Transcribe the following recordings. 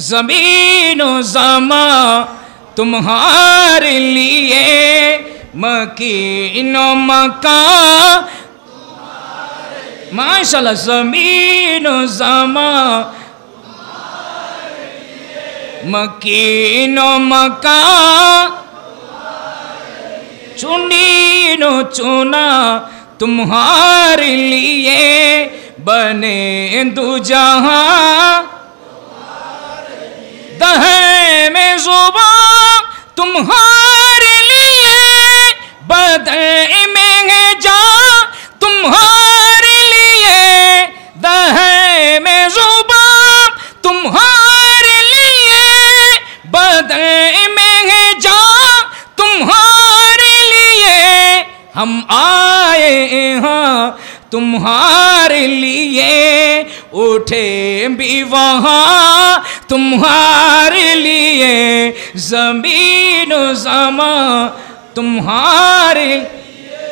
ज़मीन ज़मा तुम्हारे लिए, मकीन मकान माशाल्लाह, ज़मीन ज़मा मकीन मकान, चुनीनो चुना तुम्हारे लिए, बने दो जहां दहे में ज़ुबान तुम्हारे लिए, बदे में है जान तुम्हारे लिए, दहे में ज़ुबान तुम्हारे लिए, बदे में है जान तुम्हारे लिए, हम आए हैं तुम्हारे लिए, उठे भी वहाँ तुम्हारे लिए, ज़मीन ज़मा तुम्हारे लिए,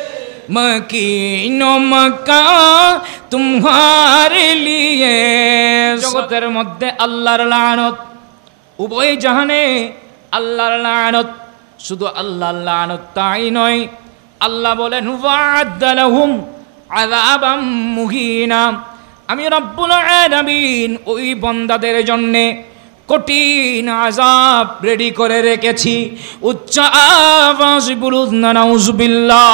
मकीन मकान तुम्हारे लिए। জগতের মধ্যে আল্লাহর লানত, উভয় জাহানে আল্লাহর লানত, শুধু আল্লাহর লানত তাই নয়, আল্লাহ বলেন ওয়া'আদ্দা লাহুম আযাবাম মুহিনা, আমি রব্বুল আলামিন ওই বান্দাদের জন্য কঠিন আযাব রেডি করে রেখেছি। উচ্চ আওয়াজে বলুন না নাউযুবিল্লাহ।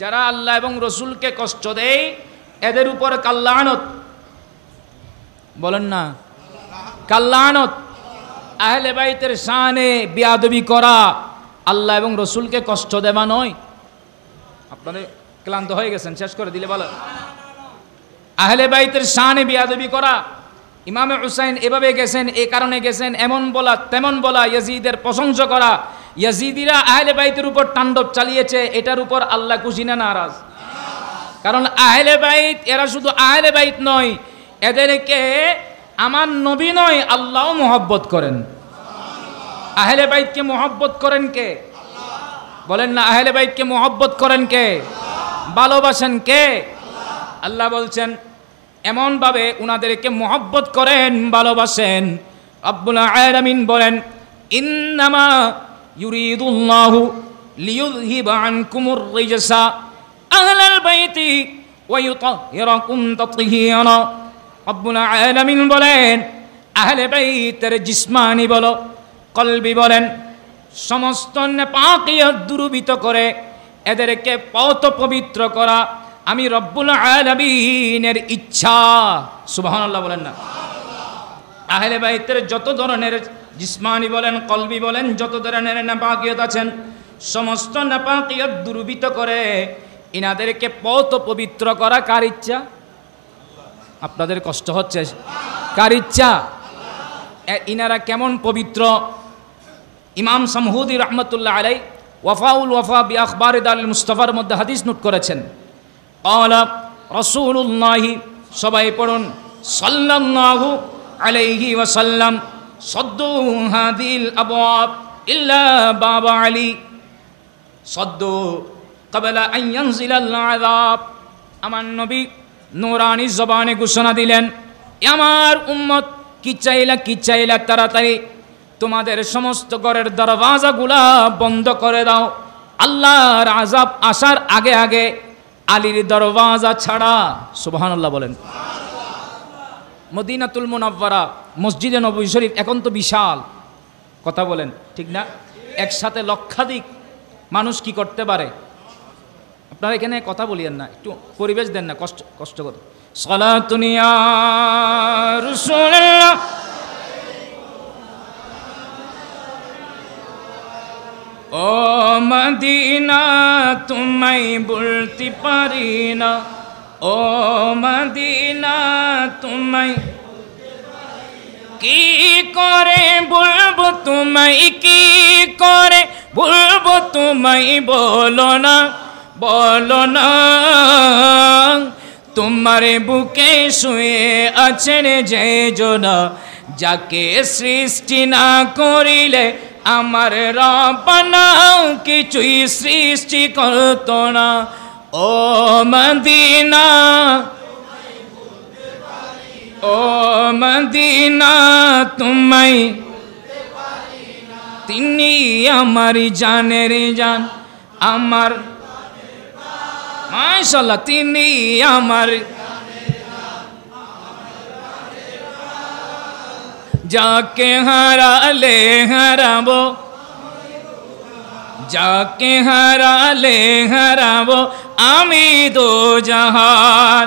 যারা আল্লাহ এবং রসুলকে কষ্ট দেয় এদের উপর কাল্লানত, বলেন না কাল্লানত। আহলে বাইতের শানে বেয়াদবি করা আল্লাহ এবং রসুলকে কষ্ট দেওয়া নয়। আপনাদের ক্লান্ত হয়ে গেছেন, শেষ করে দিলে ভালো। আহলে বাইতের শানে বেয়াদবি করা, ইমামে হুসাইন এভাবে গেছেন, এ কারণে গেছেন, এমন বলা তেমন বলা, ইয়াজিদের প্রশংসা করা, ইয়াজিদিরা আহলে বাইতের উপর তাণ্ডব চালিয়েছে, এটার উপর আল্লাহ খুশি না নারাজ? কারণ আহলে বাইত এরা শুধু আহলে বাইত নয়, এদেরকে আমার নবী নয় আল্লাহও মহব্বত করেন। আহলে বাইতকে মহব্বত করেন কে? বলেন না, আহলে বাইতকে মহব্বত করেন কে? ভালোবাসেন কে? আল্লাহ বলছেন এমন ভাবে উনাদেরকে মহব্বত করেন, ভালোবাসেন। রব্বুল আলামিন বলেন ইন্নামা ইউরিদুল্লাহু লিইয়ুযহিবা আনকুমুর রিজসা আহলাল বাইতি ওয়া ইউতাহহিরাকুম তাতহীরা। রব্বুল আলামিন বলেন আহলে বাইতের জিসমানি বলো কলবি বলেন সমস্ত নেপাকিয়ত দূরীভূত করে এদেরকে পবিত্র পবিত্র করা আমি রব্বুল আলামিনের ইচ্ছা। সুবহানাল্লাহ বলেন না। আহলে বাইতের যত ধরনের জিসমানি বলেন কলবি বলেন যত ধরনের নেপাকিয়ত আছেন সমস্ত নেপাকিয়ত দূরীভূত করে ইনাদেরকে পবিত্র পবিত্র করা কার ইচ্ছা? আপনাদের কষ্ট হচ্ছে, কার ইচ্ছা? ইনারা কেমন পবিত্র? ইমাম সামহুদি রহমতুল্লাহ আলাই ওয়াফাউল ওয়াফা বি আখবারে দারুল মুস্তাফার মধ্যে হাদিস নোট করেছেন। ক্বালা রাসূলুল্লাহি, সবাই পড়ুন, সাল্লাল্লাহু আলাইহি ওয়াসাল্লাম, সদ্দু হাদিল আবওয়াব ইল্লা বাবা আলী, সদ্দু ক্বাবলা আন ইয়ানজিলাল আযাব। আমার নবী নূরানি জবানে ঘোষণা দিলেন, আমার উম্মত কি চাইলা তাড়াতাড়ি তোমাদের সমস্ত ঘরের দরওয়াজাগুলা বন্ধ করে দাও, আল্লাহর আযাব আসার আগে আগে আলীর দরওয়াজা ছাড়া। সুবহানাল্লাহ বলেন। মদিনাতুল মুনাওয়ারা মসজিদে নববী শরীফ এখন তো বিশাল, কথা বলেন ঠিক না? একসাথে লক্ষাধিক মানুষ কি করতে পারে? আপনারা এখানে কথা বলিয়েন না, একটু পরিবেশ দেন না, কষ্ট করে। সালাতুন ইয়া রাসূলুল্লাহ, ও মদিনা তোমায় বলতে পারি না, ও মদিনা তোমায় কি করে বলবো তোমায়, কি করে বলবো তোমায়, বলো না বলো না। তোমার বুকে শুয়ে আছেন যে জনা, যাকে সৃষ্টি না করিলে আমার রব্বানা কিছুই সৃষ্টি করত না। ও মদিনা ও মদিনা তোমায় তিনি আমার জানের জান, আমার মাশাআল্লাহ তিনি আমার যাকে হারালে হারাবো, যাকে হারালে হারাবো আমি দো জাহান,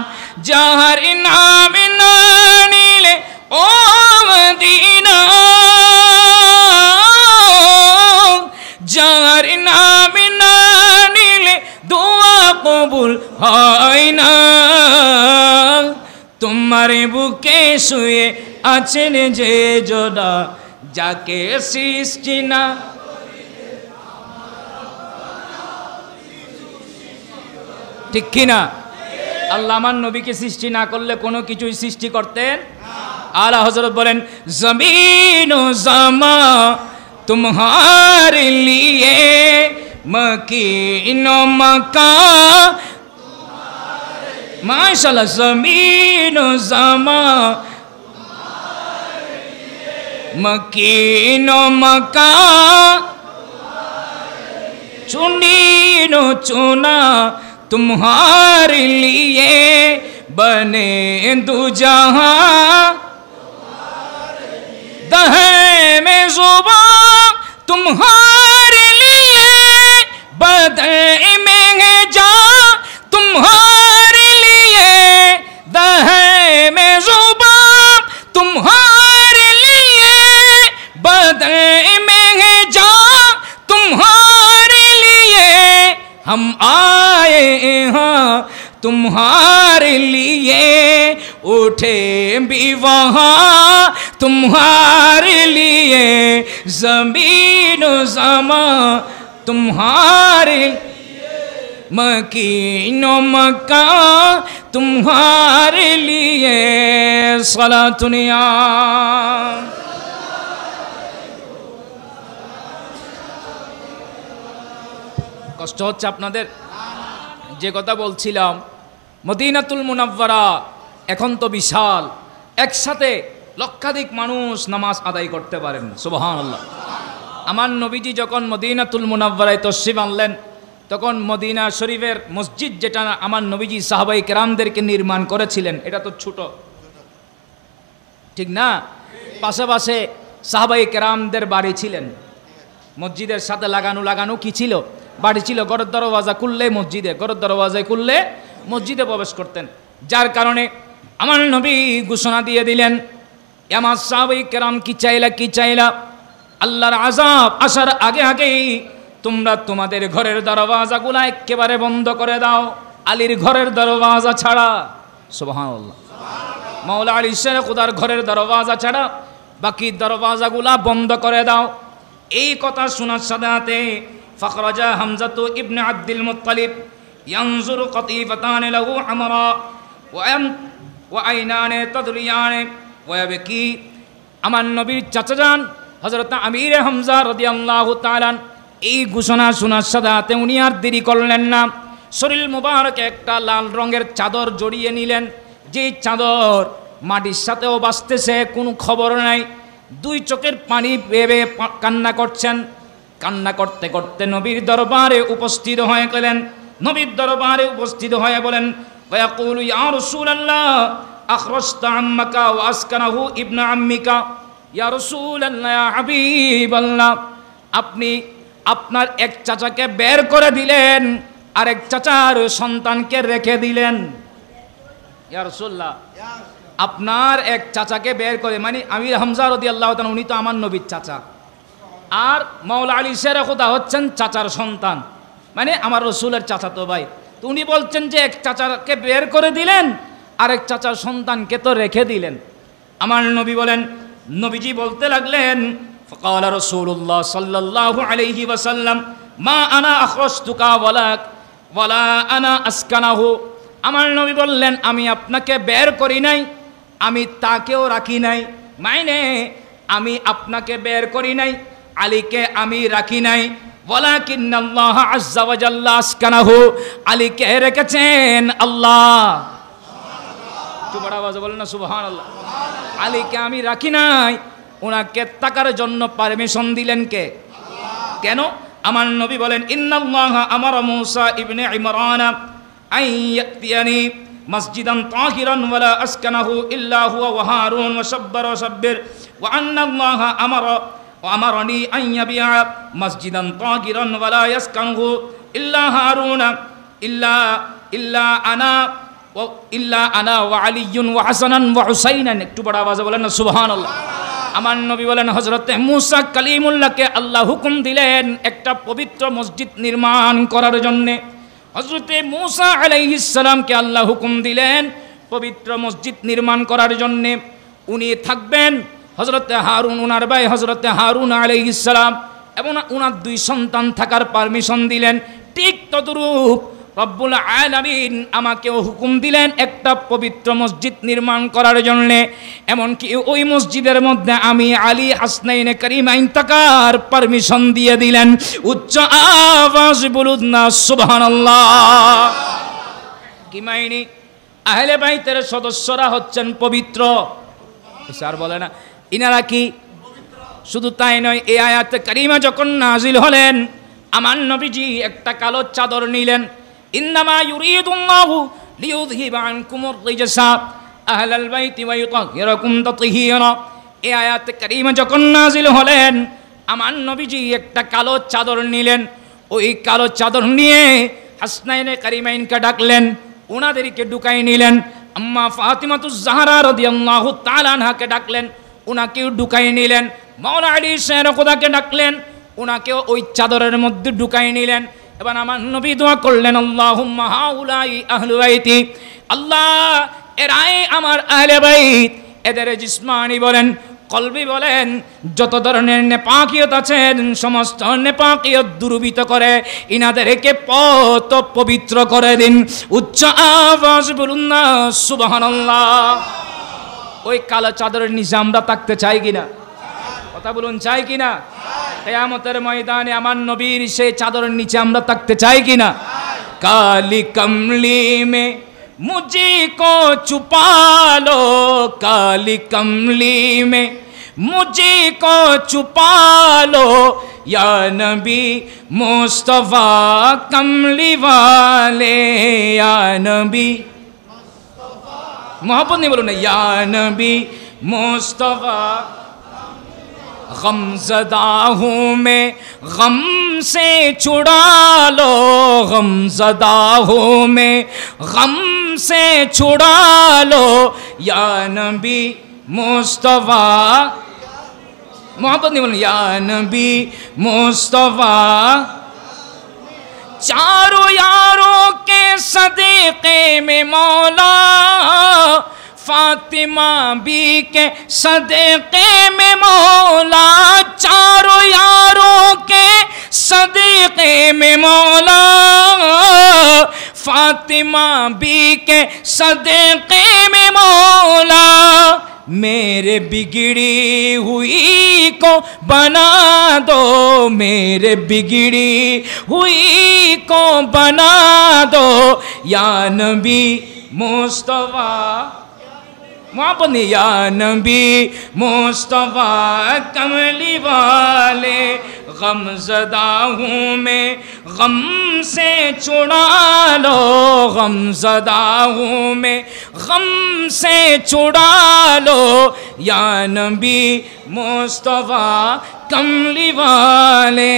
যাহার নাম না নিলে ও মদিনা, যাহার নাম না নিলে দোয়া কবুল হয় না। তোমার বুকে শুয়ে আছেন যে জোড়া, যাকে সৃষ্টি না ঠিক কিনা? আল্লাহ আমার নবীকে সৃষ্টি না করলে কোনো কিছুই সৃষ্টি করতেন। আলা হযরত বলেন জমিন ও জামা तुम्हारे लिए मकीन मका, माशाल्लाह जमीन जमा मकीन मका, चुनीन चुना तुम्हारे लिए बने दो जहां, दहे में जुबां तुम्हारे लिए, बदे में है जा तुम्हारे लिए, दहे में जुबां तुम्हारे लिए, बदे में है जा तुम्हारे लिए, हम आए हैं तुम्हारे लिए, उठे भी वहाँ तुम्हारे लिए, जमीन जमा तुम्हारे मकीन मक्का तुम्हारे लिए, सलातुनिया। কষ্ট হচ্ছে আপনাদের? যে কথা বলছিলাম মদিনাতুল মুনাওয়ারা এখন তো বিশাল, একসাথে লক্ষাধিক মানুষ নামাজ আদায় করতে পারেন, সুবহানাল্লাহ। আমার নবীজি যখন মদিনাতুল মুনাওয়ারায় তশরিফ আনলেন তখন মদিনা শরীফের মসজিদ যেটা আমার নবীজি সাহাবায়ে কেরামদেরকে নির্মাণ করেছিলেন, এটা তো ছোট ঠিক না? পাশাপাশি সাহাবায়ে কেরামদের বাড়ি ছিলেন, মসজিদের সাথে লাগানো কি ছিল? বাড়ি ছিল। ঘরের দরওয়াজা খুললে মসজিদে, ঘরের দরওয়াজায় খুললে মসজিদে প্রবেশ করতেন। যার কারণে আমার নবী ঘোষণা দিয়ে দিলেন, আমার সাহাবায়ে কেরাম কি চাইলা আল্লাহর আযাব আসার আগে আগেই তোমরা তোমাদের ঘরের দরওয়াজাগুলো একেবারে বন্ধ করে দাও, আলীর ঘরের দরওয়াজা ছাড়া। সুবহানাল্লাহ। মাওলা আলী শের খুদার ঘরের দরওয়াজা ছাড়া বাকি দরওয়াজাগুলা বন্ধ করে দাও। এই কথা শোনার সাথে সাথে ফাখরাজা হামজাতু ইবনে আব্দুল মুত্তালিব ইয়ানজুরু কতিফাতান লাহু আমরা ওয়া আইনানে তাদরিয়ানে ওয়া ইয়াবকি। আমার নবীর চাচা যান হযরত আমির হামজা রাদিয়াল্লাহু তাআলা এই ঘোষণা শোনার সাথে সাথে উনি আর দেরি করলেন না, শরীর মুবারকে একটা লাল রঙের চাদর জড়িয়ে নিলেন। যে চাদর মাটির সাথেও বাঁচতেছে, কোনো খবর নাই। দুই চোখের পানি ভেবে কান্না করছেন। কান্না করতে করতে নবীর দরবারে উপস্থিত হয়ে গেলেন। নবীর দরবারে উপস্থিত হয়ে বলেন, ওয়ায়াকুলু ইয়া রাসূলুল্লাহ আখরাজতা আম্মাকা ওয়া আসকানাহু ইবনা আম্মিকা। ইয়া রাসূলুল্লাহ, ইয়া হাবিবাল্লাহ, আপনি আপনার এক চাচাকে বের করে দিলেন, আরেক চাচার সন্তানকে রেখে দিলেন। ইয়া রাসূলুল্লাহ, আপনার এক চাচাকে বের করে, মানে আমির হামজা রাদিয়াল্লাহু তাআলা উনি তো আমার নবীর চাচা, আর মাওলা আলী শের খুদা হচ্ছেন চাচার সন্তান, মানে আমার রসুলের চাচা তো ভাই। তো উনি বলছেন যে এক চাচাকে বের করে দিলেন, আরেক চাচার সন্তানকে তো রেখে দিলেন। আমার নবী বলেন, নবীজি বলতে লাগলেন, ফাকালা রাসূলুল্লাহ সাল্লাল্লাহু আলাইহি ওয়াসাল্লাম মা আনা আখরাজতুকা ওয়ালা আনা আসকানাহু। আমার নবী বললেন, আমি আপনাকে বের করি নাই, আমি তাকেও রাখি নাই, মানে আমি আপনাকে বের করি নাই, আলীকে আমি রাখি নাই। ওয়ালাকিন্নাল্লাহ আযজা ওয়া জাল্লা আসকানাহু, আলীকে রেখেছেন আল্লাহ। একটু বড় আওয়াজে বলেন না সুবহানাল্লাহ। আলীকে আমি রাখি নাই, ওনাকে থাকার জন্য পারমিশন দিলেন কে? কেন? আমার নবী বলেন ইন্নাল্লাহা আমারা মূসা ইবনে ইমরান আন ইয়াতিয়ানি মসজিদান তাহিরান ওয়ালা আসকানাহু ইল্লা হুয়া ওয়া হারুন ওয়া শাব্বার ওয়া শাব্বির ওয়া আন্নাল্লাহা আমারানি আন ইয়াবিয়া মসজিদান তাহিরান ওয়ালা ইয়াসকানুহু ইল্লা হারুন ইল্লা আনা ওয়া আলিয়্যুন ওয়া হাসানান ওয়া হুসাইনান। একটু বড় আওয়াজে বলেন না সুবহানাল্লাহ। আমার নবী বলেন হযরতে মূসা কালিমুল্লাহকে আল্লাহ হুকুম দিলেন একটা পবিত্র মসজিদ নির্মাণ করার জন্য। হযরতে মূসা আলাইহিস সালামকে আল্লাহ হুকুম দিলেন পবিত্র মসজিদ নির্মাণ করার জন্য। উনি থাকবেন হযরতে হারুন, ওনার ভাই হযরতে হারুন আলাইহিস সালাম এবং ওনার দুই সন্তান থাকার পারমিশন দিলেন। ঠিক তদ্রূপ রব্বুল আলামিন আমাকেও হুকুম দিলেন একটা পবিত্র মসজিদ নির্মাণ করার জন্যে। এমনকি ওই মসজিদের মধ্যে আমি আলী হাসনাইনে কারিমাইন থাকার পারমিশন দিয়ে দিলেন। উচ্চ আওয়াজ বলুন না সুবহানাল্লাহ। কি মাইনি? আহলে বাইতের সদস্যরা হচ্ছেন পবিত্র। স্যার বলে না ইনারা কি? শুধু তাই নয়, এই আয়াতে কারিমা যখন নাজিল হলেন আমার নবীজি একটা কালো চাদর নিলেন। ইন্নামা ইউরিদুল্লাহু লিইউযহিবা আনকুমুর রিজসা আহলাল বাইতি ওয়া ইউতাহহিরাকুম তাতহীরা। এই আয়াতে কারিমা যখন নাজিল হলেন আমার নবীজি একটা কালো চাদর নিলেন। ওই কালো চাদর নিয়ে হাসনাইনে কারিমাইনকে ডাকলেন, ওনাদেরকে ঢুকাই নিলেন। আম্মা ফাতিমাতুজ জাহরা রাদিয়াল্লাহু তাআলা আনহাকে ডাকলেন, ওনাকেও ঢুকাই নিলেন। মাওলা আলী শের খোদাকে ডাকলেন, ওনাকেও ওই চাদরের মধ্যে ঢুকাই নিলেন। এবার আমার নবী দোয়া করলেন আল্লাহুম্মা হাউলাই আহলু বাইতি, আল্লাহ এরাই আমার আহলে বাইত। এদের জিসমানি বলেন কলবি বলেন যত ধরনের নেপাকিয়ত আছেন সমস্ত নেপাকিয়ত দূরীভূত করে ইনাদেরকে পত পবিত্র করে দিন। উচ্চ আওয়াজ বলুন না সুবহানাল্লাহ। ওই কালো চাদরের নিচে আমরা থাকতে চাই কিনা? কথা বলুন, চাই কিনা? কিয়ামতের ময়দানে আমার নবীর সেই চাদরের নিচে আমরা থাকতে চাই কিনা? কালি কমলি মে মুঝে কো ছুপা লো, কালি কমলি মে মুঝে কো ছুপা লো, या नबी मुस्तफा कमली वाले, या नबी मोहब्बत नहीं बोलो ना, या नबी मुस्तफा गमज़दा हूँ मैं गम से छुड़ा लो, गमज़दा हूँ मैं गम से छुड़ा लो, या नबी मुस्तफा मोहब्बत नहीं बोलो, या नबी मुस्तफा। चारों यारों के सदीक़े में मौला फातिमा बी के सदीक़े में मौला, चारों यारों के सदीक़े में मौला फातिमा बी के सदीक़े में मौला। मेरे बिगड़ी हुई को बना दो, मेरे बिगड़ी हुई को बना दो, या नबी मुस्तफा मोहब्बत, या नबी मुस्तफा कमली वाले। गमज़दा हूँ मैं गम से छुड़ा लो, गमज़दा हूँ मैं गम से छुड़ा लो, या नबी मुस्तफा कमली वाले।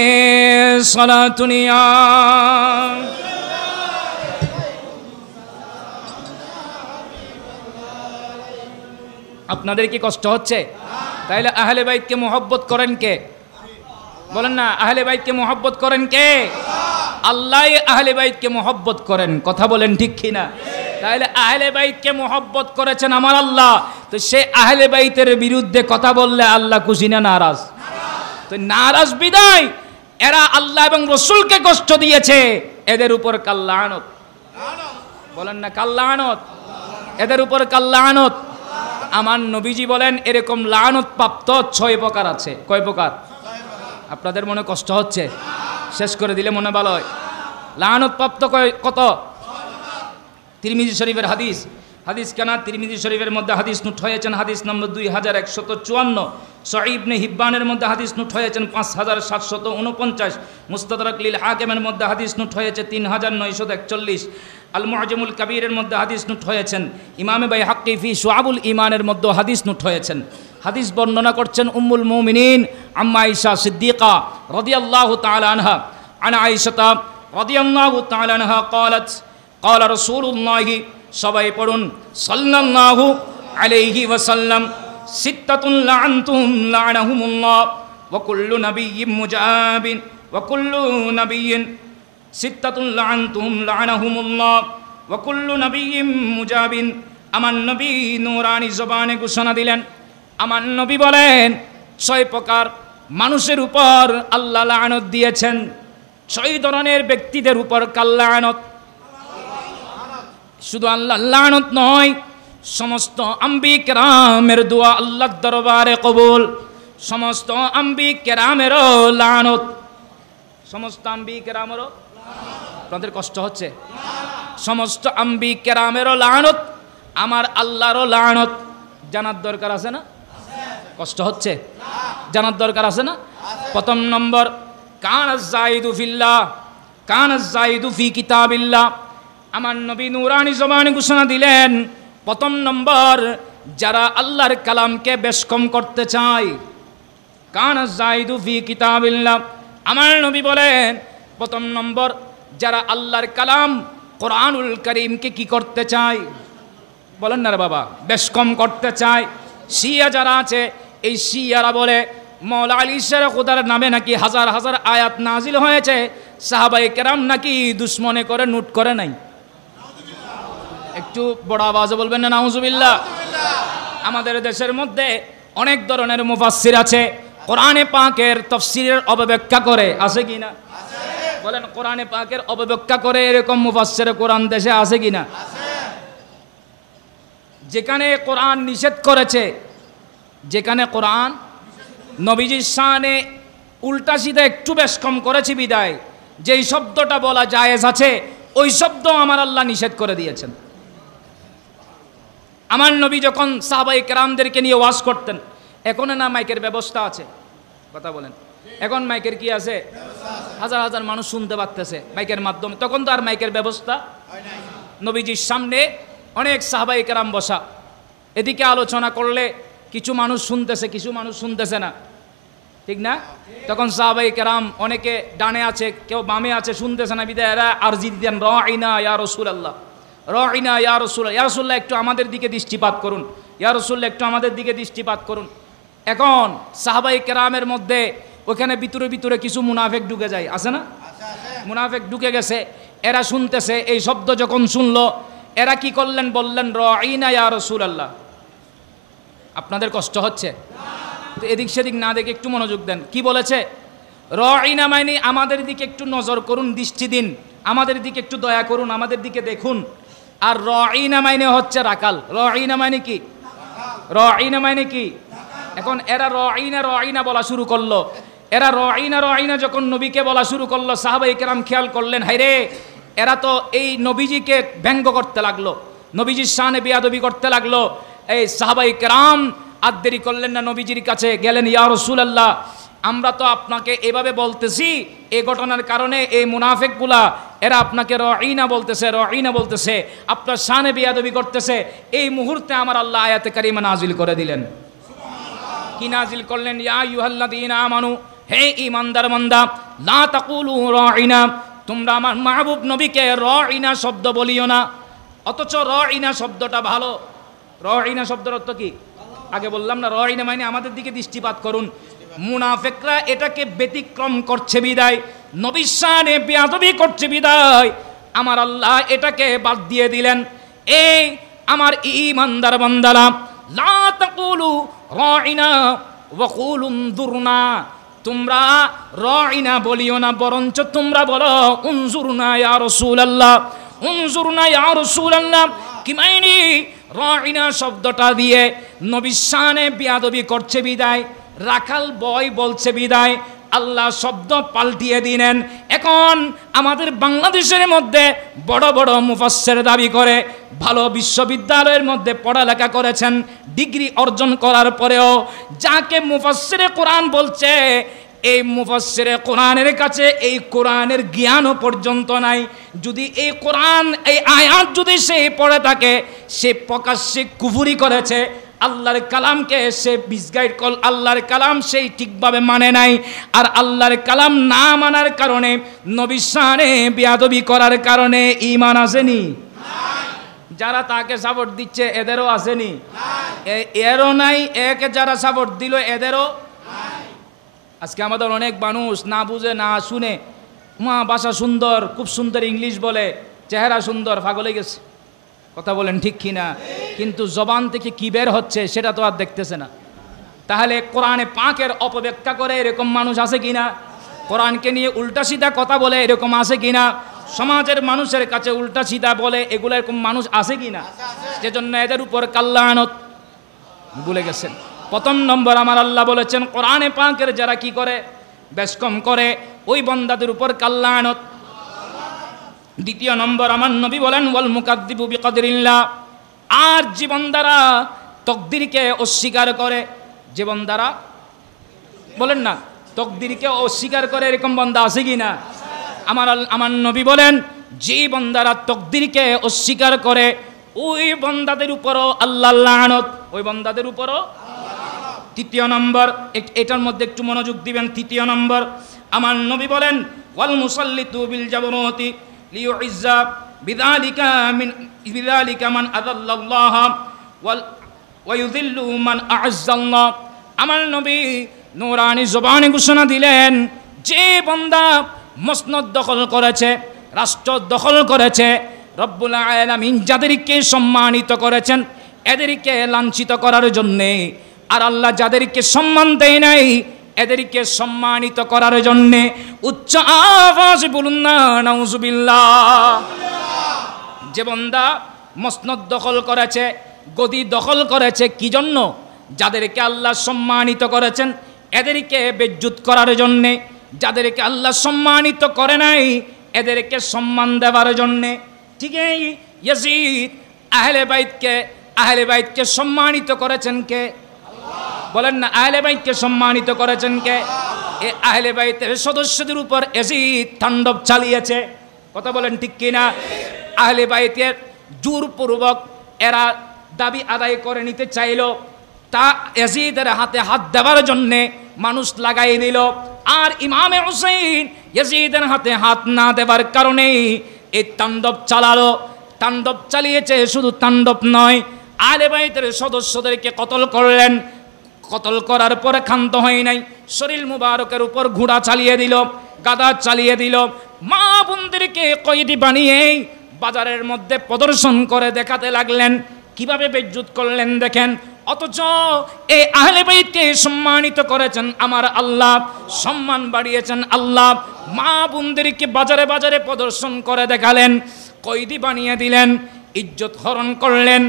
सलातुनिया আপনাদের কি কষ্ট হচ্ছে? তাইলে আহলে বাইতকে মোহব্বত করেন কে? বলেন না, আহলে বাইতকে মোহব্বত করেন কে? আল্লাহ আহলে বাইতকে মোহব্বত করেন। কথা বলেন ঠিক কিনা? তাইলে আহলে বাইতকে মোহব্বত করেছেন আমার আল্লাহ, তো সে আহলে বাইতের বিরুদ্ধে কথা বললে আল্লাহ খুশি না নারাজ? তো নারাজ বিদায় এরা আল্লাহ এবং রসুলকে কষ্ট দিয়েছে, এদের উপর কাল লানত। বলেন না কাল লানত, এদের উপর কাল লানত। আমার নবীজি বলেন এরকম লানত প্রাপ্ত 6 প্রকার আছে। কয় প্রকার? আপনাদের মনে কষ্ট হচ্ছে? শেষ করে দিলে মনে ভালো হয়। লানত প্রাপ্ত কত? তিরমিজি শরীফের হাদিস, হাদিস কানা তিরমিজি শরীফের মধ্যে হাদিস নোট হয়েছেন হাদিস নম্বর 2154, সহিহ ইবনে হিব্বানের মধ্যে হাদিস নোট হয়েছেন 5749, মুস্তাদরাক লিল হাকিমের মধ্যে হাদিস নোট হয়েছে 3941, আল মুআজামুল কাবীরের মধ্যে হাদিস নোট হয়েছেন, ইমামে বাইহাক্কি ফি শুআবুল ঈমানের মধ্যে হাদিস নোট হয়েছেন। হাদিস বর্ণনা করছেন উম্মুল মুমিনিন আম্মা আয়েশা সিদ্দিকা রাদিয়াল্লাহু তাআলা আনহা, আন আয়েশা রাদিয়াল্লাহু তাআলা আনহা قالت قال رسول الله, সবাই পড়ুন, সাল্লাল্লাহু আলাইহি ওয়াসাল্লাম, সিত্তাতুন লাআনতুহুম লাআনাহুমুল্লাহ ওয়া কুল্লু নাবিয়্যিন মুজাবিন ওয়া কুল্লু নাবিয়্যিন, সিত্তাতুন লাআনতুহুম লাআনাহুমুল্লাহ ওয়া কুল্লু নাবিয়্যিন মুজাবিন। আমার নবী নূরানি জবানে ঘোষণা দিলেন, আমার নবী বলেন 6 প্রকার মানুষের উপর আল্লাহ লাআনত দিয়েছেন। 6 ধরনের ব্যক্তিদের উপর কাল লাআনত। শুধু আল্লাহ লাআনত নয়, সমস্ত আম্বিয়া কেরামের দোয়া আল্লাহর দরবারে কবুল, সমস্ত আম্বিয়া কেরামেরও লাআনত, সমস্ত আম্বিয়া কেরামেরও। আপনাদের কষ্ট হচ্ছে? সমস্ত আম্বিয়া কেরামেরও লাআনত, আমার আল্লাহরও লাআনত। জানার দরকার আছে না? কষ্ট হচ্ছে? জানার দরকার আছে না? প্রথম নম্বর, কানা যাইদু ফিল্লাহ, কানা যাইদু ফি কিতাবিল্লাহ। আমার নবী নূরানি জবানে ঘোষণা দিলেন, প্রথম নম্বর, যারা আল্লাহর কালামকে বেশকম করতে চায়, কানা যাইদু ফি কিতাবিল্লাহ। আমার নবী বলেন, প্রথম নম্বর, যারা আল্লাহর কালাম কোরআনুল কারীমকে কি করতে চায়, বলেন না রে বাবা, বেশকম করতে চায়। শিয়া যারা আছে, এই শিয়ারা বলে মওলা আলী শের খুদার নামে নাকি হাজার হাজার আয়াত নাজিল হয়েছে, সাহাবায়ে কেরাম নাকি দুশ্মনে করে নোট করে নাই। একটু বড় আওয়াজে বলবেন না নাউজুবিল্লাহ। আমাদের দেশের মধ্যে অনেক ধরনের মুফাসসির আছে, কোরআনে পাকের তাফসীরের অবব্যাখ্যা করে, আছে কি না? বলেন, কোরআনে পাকের অবব্যাখ্যা করে এরকম মুফাসসির কোরআন দেশে আছে কি না? যেখানে কোরআন নিষেধ করেছে, যেখানে কোরআন নবীজির শানে উল্টা সিধা একটু বেশ কম করেছে বিদায় যেই শব্দটা বলা জায়েজ আছে, ওই শব্দ আমার আল্লাহ নিষেধ করে দিয়েছেন। আমার নবী যখন সাহাবায়ে কেরামদেরকে নিয়ে ওয়াজ করতেন, এখন না মাইকের ব্যবস্থা আছে, কথা বলেন, এখন মাইকের কি আছে? হাজার হাজার মানুষ শুনতে পারতেছে মাইকের মাধ্যমে। তখন তো আর মাইকের ব্যবস্থা নবীজির সামনে অনেক সাহাবায়ে কেরাম বসা, এদিকে আলোচনা করলে কিছু মানুষ শুনতেছে, কিছু মানুষ শুনতেছে না, ঠিক না? তখন সাহাবায়ে কেরাম অনেকে ডানে আছে, কেউ বামে আছে, শুনতেছে না, বিদায় এরা আরজি দিতেন, রাইনা ইয়া রাসূলুল্লাহ, রাইনা ইয়া রাসূলুল্লাহ, ইয়া রাসূলুল্লাহ একটু আমাদের দিকে দৃষ্টিপাত করুন, ইয়া রাসূলুল্লাহ একটু আমাদের দিকে দৃষ্টিপাত করুন। এখন সাহাবায়ে কেরামের মধ্যে ওখানে ভিতরে ভিতরে কিছু মুনাফিক ঢুকে যায়, আছে না? মুনাফিক ঢুকে গেছে, এরা শুনতেছে, এই শব্দ যখন শুনলো এরা কি করলেন? বললেন রাইনা ইয়া রাসূলুল্লাহ। আপনাদের কষ্ট হচ্ছে? তো এদিক সেদিক না দেখে একটু মনোযোগ দেন। কি বলেছে? রাইনা মানে আমাদের দিকে একটু নজর করুন, দৃষ্টি দিন, আমাদের দিকে একটু দয়া করুন, আমাদের দিকে দেখুন। আর রাইনা মানে হচ্ছে রাকাল। রাইনা মানে কি? রাইনা মানে কি? এখন এরা রাইনা রাইনা বলা শুরু করলো। এরা রাইনা রাইনা যখন নবীকে বলা শুরু করলো, সাহাবায়ে কেরাম খেয়াল করলেন, হায়রে এরা তো এই নবীজিকে ব্যঙ্গ করতে লাগলো, নবীজির শানে বেয়াদবি করতে লাগলো। এই সাহাবায়ে কেরাম আর দেরি করলেন না, নবীজির কাছে গেলেন, ইয়া রাসূলুল্লাহ আমরা তো আপনাকে এভাবে বলতেছি, এই ঘটনার কারণে এই মুনাফিকগুলা এরা আপনাকে রাইনা বলতেছে, রাইনা বলতেছে, আপনার শানে বেয়াদবি করতেছে। এই মুহূর্তে আমার আল্লাহ আয়াতে কারিমা নাজিল করে দিলেন। কি নাজিল করলেন? ইয়া আইয়ুহাল্লাযীনা আমানু, হে ঈমানদার বান্দা, লা তাকুলু রাইনা, তোমরা আমার মাহবুব নবীকে রাইনা শব্দ বলিও না। অথচ রাইনা শব্দটা ভালো। রাইনা শব্দের অর্থ কি? আগে বললাম না, রাইনা মানে আমাদের দিকে দৃষ্টিপাত করুন। মুনাফিকরা এটাকে ব্যতিক্রম করছে বিদায়, নবীর শানে বেয়াদবি করছে বিদায় আমার আল্লাহ এটাকে বাদ দিয়ে দিলেন। এই আমার ঈমানদার বান্দারা, লা তাকুলু রাইনা ওয়া কুলু উনজুরনা, তোমরা রাইনা বলিও না, বরঞ্চ তোমরা বলো উনজুরনা ইয়া রাসূলুল্লাহ, উনজুরনা ইয়া রাসূলুল্লাহ। কি মাইনি? রাইনা শব্দটা দিয়ে নবীর শানে বেয়াদবি করছে বিদায়, রাখাল বয় বলছে বিদায় আল্লাহ শব্দ পাল্টিয়ে দিলেন। এখন আমাদের বাংলাদেশের মধ্যে বড় বড় মুফাসসির দাবি করে, ভালো বিশ্ববিদ্যালয়ের মধ্যে পড়ালেখা করেছেন, ডিগ্রি অর্জন করার পরেও যাকে মুফাসসিরে কোরআন বলছে, এই মুফাসসিরে কোরআনের কাছে এই কোরআনের জ্ঞানও পর্যন্ত নাই। যদি এই কোরআন, এই আয়াত যদি সে পড়ে থাকে, সে প্রকাশ্যে কুফরি করেছে, আল্লাহর কালামকে সে মিসগাইড কল, আল্লাহর কালাম সেই ঠিকভাবে মানে নাই। আর আল্লাহর কালাম না মানার কারণে, নবীর শানে বেয়াদবি করার কারণে ঈমান আসেনি। যারা তাকে সাপোর্ট দিচ্ছে এদেরও আসেনি, এরও নাই। একে যারা সাপোর্ট দিল এদেরও। আজকে আমাদের অনেক মানুষ না বুঝে না শুনে, মা ভাষা সুন্দর, খুব সুন্দর ইংলিশ বলে, চেহারা সুন্দর, পাগল হয়ে গেছে। কথা বলেন ঠিক কিনা? কিন্তু জবান থেকে কি বের হচ্ছে সেটা তো আর দেখতেছে না। তাহলে কোরআনে পাকের অপব্যাখ্যা করে এরকম মানুষ আছে কিনা? কোরআনকে নিয়ে উল্টা সিধা কথা বলে এরকম আছে কিনা? সমাজের মানুষের কাছে উল্টা সিধা বলে এগুলো এরকম মানুষ আছে কিনা? সেজন্য এদের উপর কাল্লানত ভুলে গেছেন। প্রথম নম্বর আমার আল্লাহ বলেছেন, কোরআনে পাকের যারা কি করে, বেশকম করে, ওই বান্দাদের উপর কাল্লানত। দ্বিতীয় নম্বর আমার নবী বলেন, ওয়াল মুকাদ্দিবু বিকদরিল্লাহ। আর যে বান্দারা তকদিরকে অস্বীকার করে, যে বান্দারা বলেন না তকদিরকে অস্বীকার করে, এরকম বান্দা আছে কিনা? আমার নবী বলেন, যে বান্দারা তকদিরকে অস্বীকার করে ওই বান্দাদের উপরও আল্লাহর লানত, ওই বান্দাদের উপরও। তৃতীয় নম্বর, এটার মধ্যে একটু মনোযোগ দিবেন। তৃতীয় নম্বর আমার নবী বলেন, ওয়াল মুসাল্লিতু বিল জাবরুতি লিইউইজ্জা বিযালিকা মান আযাল্লাল্লাহ ওয়া ইউযিল্লু মান আ'আজ্জাল্লাহ। আমার নবী নূরানি জবানে ঘোষণা দিলেন, যে বান্দা মসনদ দখল করেছে, রাষ্ট্র দখল করেছে, রব্বুল আলামিন যাদেরকে সম্মানিত করেছেন এদেরকে লাঞ্ছিত করার জন্যে, আর আল্লাহ যাদেরকে সম্মান দেয় নাই এদেরকে সম্মানিত করার জন্যে। উচ্চ আওয়াজে বলুন না নাউজুবিল্লাহ। যে বান্দা মসনদ দখল করেছে, গদি দখল করেছে, কি জন্য? যাদেরকে আল্লাহ সম্মানিত করেছেন এদেরকে বেজ্জুত করার জন্যে, যাদেরকে আল্লাহ সম্মানিত করে নাই এদেরকে সম্মান দেওয়ার জন্যে। ঠিক এই ইয়াজিদ আহলে বাইতকে সম্মানিত করেছেন কে? বলেন না, আহলে বাইতকে সম্মানিত করেছেন কে? এই আহলে বাইতের সদস্যদের উপর ইয়াজিদ তাণ্ডব চালিয়েছে। কথা বলেন ঠিক কিনা? আহলে বাইতের জোরপূর্বক এরা দাবি আদায় করে নিতে চাইল, তা ইয়াজিদের হাতে হাত দেওয়ার জন্যে মানুষ লাগাই দিল। আর ইমামে হুসাইন ইয়াজিদের হাতে হাত না দেওয়ার কারণে এই তাণ্ডব চালালো। তাণ্ডব চালিয়েছে, শুধু তাণ্ডব নয়, আহলে বাইতের সদস্যদেরকে কতল করলেন। কতল করার পরে ক্ষান্ত হয় নাই, শরীর মুবারকের উপর ঘোড়া চালিয়ে দিল, গাদা চালিয়ে দিল, মা বোনদেরকে কয়েদি বানিয়ে বাজারের মধ্যে প্রদর্শন করে দেখাতে লাগলেন। কিভাবে বেজ্জুত করলেন দেখেন। অথচ এই আহলে বাইতকে সম্মানিত করেছেন আমার আল্লাহ, সম্মান বাড়িয়েছেন আল্লাহ। মা বোনদেরকে বাজারে বাজারে প্রদর্শন করে দেখালেন, কয়েদি বানিয়ে দিলেন, ইজ্জত হরণ করলেন,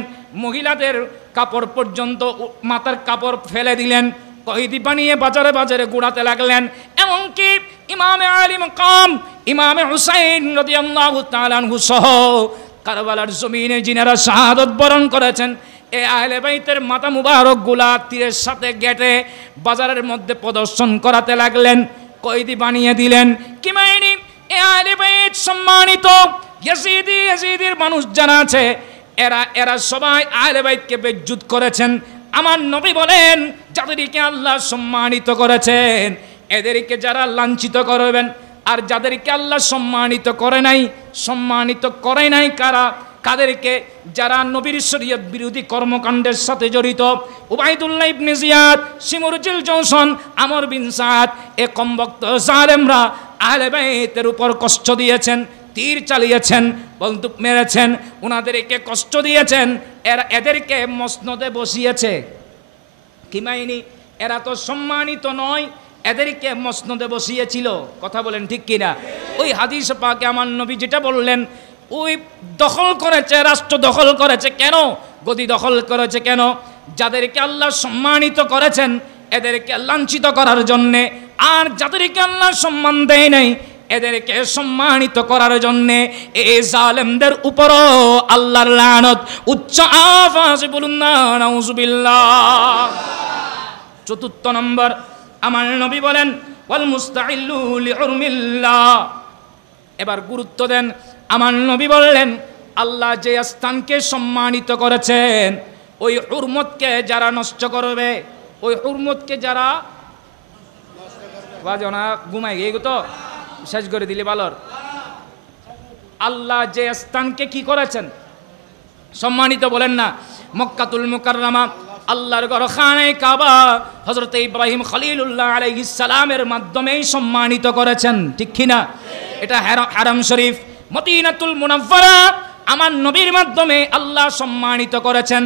মহিলাদের কাপড় পর্যন্ত মাথার কাপড় ফেলে দিলেন, কয়েদি বানিয়ে বাজারে বাজারে ঘোরাতে লাগলেন। এমনকি ইমামে আলী মাকাম ইমামে হুসাইন রাদিয়াল্লাহু তাআলা আনহু সহ কারবালার জমিনে যিনারা শাহাদত বরণ করেছেন, এই আহলে বাইতের মাথা মুবারক গুলা তীরের সাথে গেটে বাজারের মধ্যে প্রদর্শন করাতে লাগলেন, কয়েদি বানিয়ে দিলেন। কি মাইনি এই আহলে বাইত সম্মানিত ইয়াজিদের মানুষ যারা আছে এরা সবাই আহলে বাইতকে বেজ্জুত করেছেন। আমার নবী বলেন, যাদেরকে আল্লাহ সম্মানিত করেছেন এদেরকে যারা লাঞ্ছিত করবেন, আর যাদেরকে আল্লাহ সম্মানিত করে নাই কারা? কাদেরকে? যারা নবীর শরীয়ত বিরোধী কর্মকাণ্ডের সাথে জড়িত। উবাইদুল্লাহ ইবনে জিয়াদ, সিমরুজিল জৌসন, আমর বিন সাদ, এ কমবক্ত জালেমরা আহলে বাইতের উপর কষ্ট দিয়েছেন, তীর চালিয়েছেন, বন্দুক মেরেছেন, ওনাদেরকে কষ্ট দিয়েছেন, এদেরকে মসনদে বসিয়েছে। কি মাইনি? এরা তো সম্মানিত নয়, এদেরকে মসনদে বসিয়েছিল। কথা বলেন ঠিক কিনা? ওই হাদিস পাকে আমার নবী যেটা বললেন, ওই দখল করেছে, রাষ্ট্র দখল করেছে কেন? গদি দখল করেছে কেন? যাদেরকে আল্লাহ সম্মানিত করেছেন এদেরকে লাঞ্ছিত করার জন্যে, আর যাদেরকে আল্লাহ সম্মান দেয় নাই এদেরকে সম্মানিত করার জন্য এই জালেমদের উপরও আল্লাহর লানত। উচ্চ আওয়াজে বলুন না নাউজুবিল্লাহ। চতুর্থ নম্বর, আমার নবী বলেন ওয়াল মুস্তাইল্লু লিউরমিল্লাহ। এবার গুরুত্ব দেন, আমার নবী বললেন আল্লাহ যে স্থানকে সম্মানিত করেছেন ওই হুরমতকে যারা নষ্ট করবে, ওই হুরমতকে যারা বাজনা ঘুমাই গিয়ে তো শেষ করে দিলে ভালোর। আল্লাহ যে স্থানকে কি করেছেন সম্মানিত, বলেন না মক্কাতুল মুকাররমা, আল্লাহর ঘর খানে কাবা হযরত ইব্রাহিম খলিলুল্লাহ আলাইহিস সালামের মাধ্যমেই সম্মানিত করেছেন, ঠিক কি না? এটা হারাম শরীফ মদিনাতুল মুনাওয়ারা আমার নবীর মাধ্যমে আল্লাহ সম্মানিত করেছেন।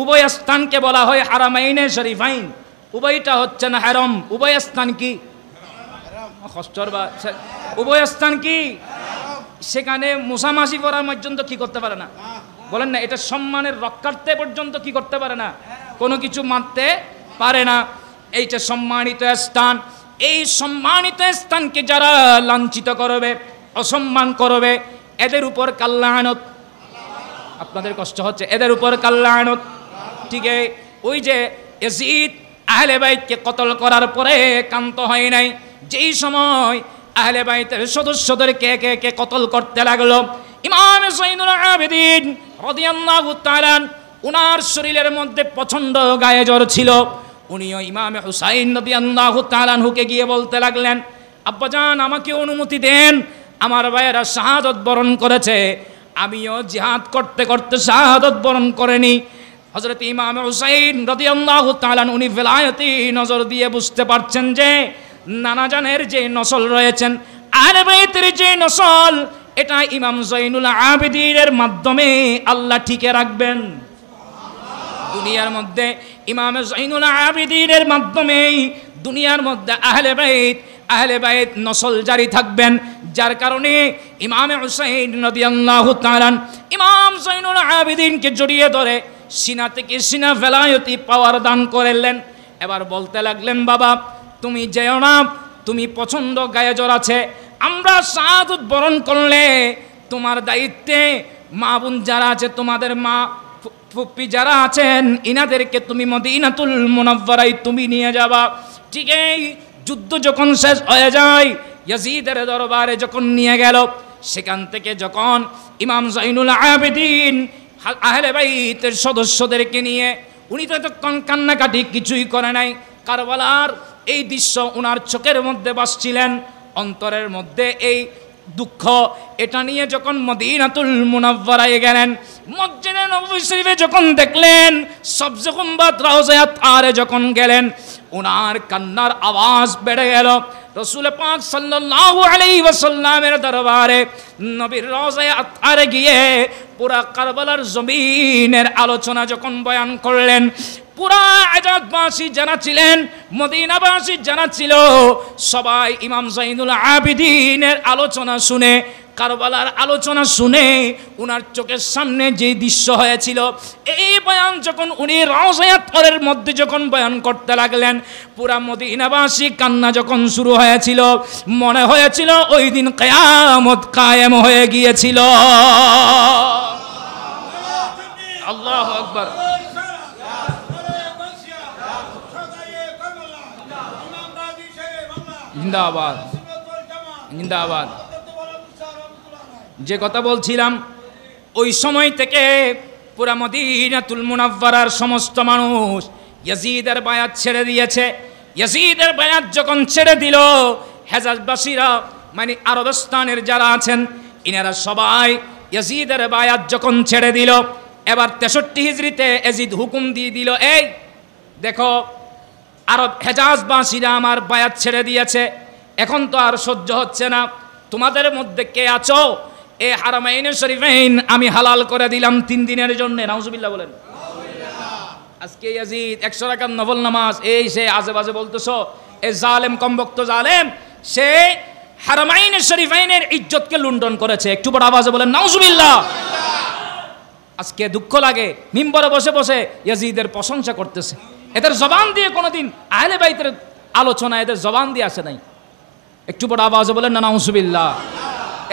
উভয় স্থানকে বলা হয় হারামাইনে শরীফাইন, উভয়টা হচ্ছে না হারাম। উভয় স্থান কি উভয় স্থান কি? সেখানে মুসামাসি পড়ার পর্যন্ত কি করতে পারে না, বলেন না, এটা সম্মানের রক্ষার্থে পর্যন্ত কি করতে পারে না, কোনো কিছু মানতে পারে না। এইটা সম্মানিত স্থান। এই সম্মানিত স্থানকে যারা লাঞ্ছিত করবে, অসম্মান করবে, এদের উপর কাল্লানত। আপনাদের কষ্ট হচ্ছে, এদের উপর কাল্লানত। ঠিক ওই যে ইয়াজিদ আহলে বাইতকে কতল করার পরে কান্ত হয় নাই, যেই সময় আহলে বাইতের সদস্যদেরকে একে একে কতল করতে লাগলো, ইমাম যাইনুল আবেদিন রাদিয়াল্লাহু তাআলা উনার শরীরের মধ্যে প্রচন্ড গায়ে জ্বর ছিল। উনিও ইমাম হুসাইন রাদিয়াল্লাহু তাআলা হুকে গিয়ে বলতে লাগলেন, আব্বাজান আমাকে অনুমতি দেন, আমার ভাইয়েরা শাহাদত বরণ করেছে, আমিও জিহাদ করতে করতে শাহাদত বরণ করেনি। হযরত ইমাম হুসাইন রাদিয়াল্লাহু তাআলা উনি ভেলায়তি নজর দিয়ে বুঝতে পারছেন যে নানাজানের যে নসল রয়েছেন, আহলে বাইতের যে নসল, এটা ইমাম যাইনুল আবেদিনের মাধ্যমে আল্লাহ টিকে রাখবেন। দুনিয়ার মধ্যে ইমাম যাইনুল আবেদিনের মাধ্যমেই দুনিয়ার মধ্যে আহলে বাইত নসল জারি থাকবেন। যার কারণে ইমাম হুসাইন রাদিয়াল্লাহু তাআলা ইমাম যাইনুল আবেদিনকে জড়িয়ে ধরে সিনা থেকে সিনা ভেলায়তি পাওয়ার দান করলেন। এবার বলতে লাগলেন, বাবা তুমি যেও না, তুমি প্রচন্ড গায়ে জ্বর আছে, আমরা শাহাদত বরণ করলে তোমার দায়িত্বে মা বোন যারা আছে, তোমাদের মা ফুপ্পি যারা আছেন, ইনাদেরকে তুমি মদিনাতুল মুনাওয়ারায় তুমি নিয়ে যাবা। ঠিক এই যুদ্ধ যখন শেষ হয়ে যায়, ইয়াজিদের দরবারে যখন নিয়ে গেল, সেখান থেকে যখন ইমাম যাইনুল আবেদিন আহলে বাইতের সদস্যদেরকে নিয়ে, উনি তো তখন কান্নাকাটি কিছুই করে নাই, কারবালার এই দৃশ্য ওনার চোখের মধ্যে ভাসছিলেন, অন্তরের মধ্যে এই দুঃখ, এটা নিয়ে যখন মদিনাতুল মুনাওয়ারায় গেলেন, মসজিদে নববী শরীফে যখন দেখলেন, সবজে গুম্বাদ রওজা আতহারে যখন গেলেন, ওনার কান্নার আওয়াজ বেড়ে গেল। রাসূল পাক সাল্লাল্লাহু আলাইহি ওয়াসাল্লামের দরবারে নবীর রওজা আতহারে গিয়ে পুরা কারবালার জমিনের আলোচনা যখন বয়ান করলেন, পুরা আজাদবাসী যারা ছিলেন, মদিনাবাসী যারা ছিল, সবাই ইমাম যাইনুল আবেদিনের আলোচনা শুনে, কারবালার আলোচনা শুনে, উনার চোখের সামনে যে দৃশ্য হয়েছিল, এই বয়ান যখন উনি রওজা আতহারের মধ্যে যখন বয়ান করতে লাগলেন, পুরা মদিনাবাসী কান্না যখন শুরু হয়েছিল, মনে হয়েছিল ওই দিন কিয়ামত কায়েম হয়ে গিয়েছিল। আল্লাহু আকবার। জিন্দাবাদ জিন্দাবাদ। যে কথা বলছিলাম, ওই সময় থেকে পুরা মদিনাতুল মুনাওয়ারার সমস্ত মানুষ ইয়াজিদের বায়াত ছেড়ে দিয়েছে। ইয়াজিদের বায়াত যখন ছেড়ে দিল, হেজাজবাসীরা মানে আরবস্থানের যারা আছেন, ইনারা সবাই ইয়াজিদের বায়াত যখন ছেড়ে দিল, এবার 63 হিজরিতে ইয়াজিদ হুকুম দিয়ে দিল, এই দেখো আরব হেজাজবাসীরা আমার বায়াত ছেড়ে দিয়েছে, এখন তো আর সহ্য হচ্ছে না, তোমাদের মধ্যে কে আছো, এই হারামাইনে শরীফাইন আমি হালাল করে দিলাম 3 দিনের জন্য। নাউজুবিল্লাহ বলেন। আজকে ইয়াজিদ 100 রাকাত নফল নামাজ এই সে আজে বাজে বলতেছো, এই জালেম কমবক্ত জালেম, সে হারামাইনে শরীফাইনের ইজ্জতকে লুণ্ঠন করেছে। একটু বড় আওয়াজে বলেন নাউজুবিল্লাহ। আজকে দুঃখ লাগে, মিম্বরে বসে বসে ইয়াজিদের প্রশংসা করতেছে, এদের জবান দিয়ে কোনোদিন আহলে বাইতের আলোচনা এদের জবান দিয়ে আসে নাই। একটু বড় আওয়াজে বলেন না নাউজুবিল্লাহ।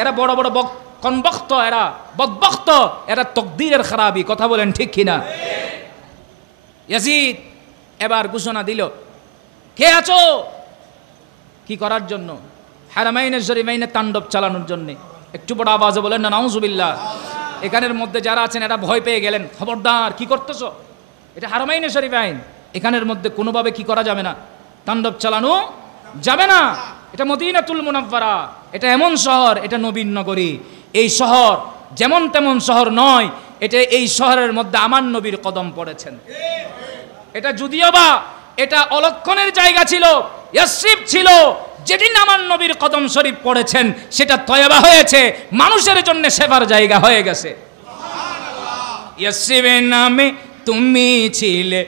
এরা বড় বড় কনবক্ত, এরা বদবক্ত, এরা তকদিরের খারাপি। কথা বলেন ঠিক কিনা? ইয়াজিদ এবার ঘোষণা দিল, কে আছো? কি করার জন্য? হারামাইনের শরীফাইনে তাণ্ডব চালানোর জন্য। একটু বড় আওয়াজে বলেন না নাউজুবিল্লাহ। এখানের মধ্যে যারা আছেন এরা ভয় পেয়ে গেলেন, খবরদার কি করতেছো, এটা হারামাইনে শরীফাইন, এখানের মধ্যে কোনোভাবে কি করা যাবে না, তাণ্ডব চালানো যাবে না। এটা মদিনাতুল মুনাওয়ারা, এটা এমন শহর, এটা নবীর নগরী। এই শহর যেমন তেমন শহর নয়, এটা এই শহরের মধ্যে আমার নবীর কদম পড়েছেন। এটা যদিও বা এটা অলক্ষণের জায়গা ছিল, ইয়াসরিব ছিল, যেদিন আমার নবীর কদম শরীফ পড়েছেন সেটা তয়বা হয়েছে, মানুষের জন্য সেবার জায়গা হয়ে গেছে। ইয়াসরিবের নামে তুমি ছিলে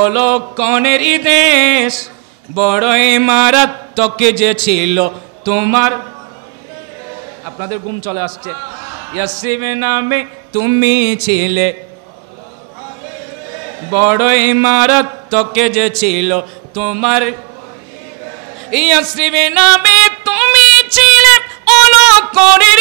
অলক্ষণের দেশ, বড়ই মারাত্মক যে ছিল তোমার। আপনাদের ঘুম চলে আসছে। ইয়াসরিবের নামে তুমি ছিলে বড়ই মারাত্মক যে ছিল তোমার। ইয়াসরিবের নামে তুমি ছিলে অলক্ষণের